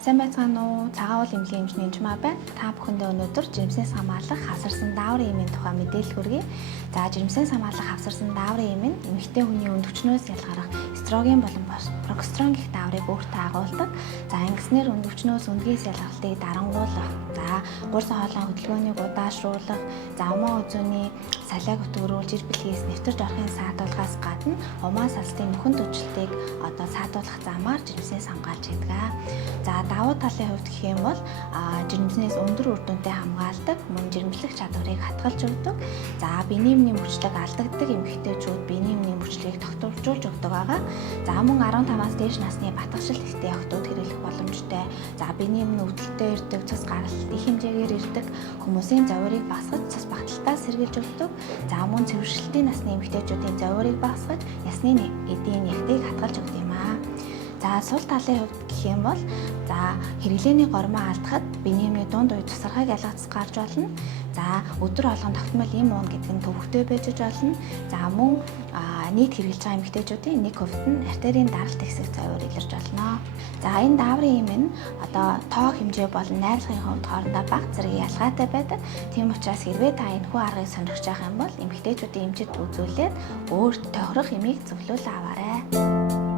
Сайн байцгаана уу? Цагаан уул эмнэлгийн эмчний Жимаа байна. Та бүхэндээ өнөөдөр жирэмснээс хамгаалах хавсарсан дааврын эмийн тухай мэдээлэл хүргэе. За жирэмснээс хамгаалах хавсарсан дааврын эм нь эмэгтэй хүний өндөвчнөөс ялгарах эстроген болон прогестерон гэх дааврыг өөртөө агуулдаг. За ингэснээр өндөвчнөөс өндгээс ялгалтыг дарангуулах, за гурсан хоолойн хөдөлгөөнийг удаашруулах, за умаа үзүүний салиаг өтгөрүүл жир бэлгээс нэвтэрч орохын саадуулгаас гадна умаа салстын нөхөн төжилтийг саадуулах замаар жирэмснээс хамгаалж байдаг. За давуу талын хувьд гэх юм бол жирэмснээс өндөр үр дүнтэй хамгаалдаг, мөн жирэмслэх чадварыг хатгалж өгдөг. За биений эмний мөрчлөг алдагддаг эмэгтэйчүүд биений эмний мөрчлөгийг тогтворжуулж өгдөг байгаа. За мөн 15-аас дээш насны батгшил ихтэй охтууд хэрэглэх боломжтой. За биений эмний өвдөлтөд ирдэг, цус гаралт их хэмжээгээр ирдэг хүмүүсийн зовирыг багасгаж, цус багталтаа сэргийлж өгдөг. За мөн цэвэршилтийн насны эмэгтэйчүүдийн зовирыг багасгаж, ясны эдийн нягтыг хатгалж өгдөг юм аа. За сул талын хувьд гэх юм бол хэрэглээний гормоо алдахад биений эмний дунд үе тусархайг ялгацс гарч болно. За өдөр болгон тогтмол юм уун гэдэг нь төвөгтэй байж болно. За мөн нийт хэрэглэж байгаа эмэгтэйчүүдийн 1% нь артерийн даралт ихсэх зовир илэрч болно. За энэ дааврын эм нь тоо хэмжээ болон найрлагын хувьд хоорондоо бага зэрэг ялгаатай байдаг. Тийм учраас хэрвээ та энэхүү аргыг сонирхож байгаа юм бол эмэгтэйчүүдийн эмчит үзүүлээд өөр тохирох эмийг зөвлөөл аваарай.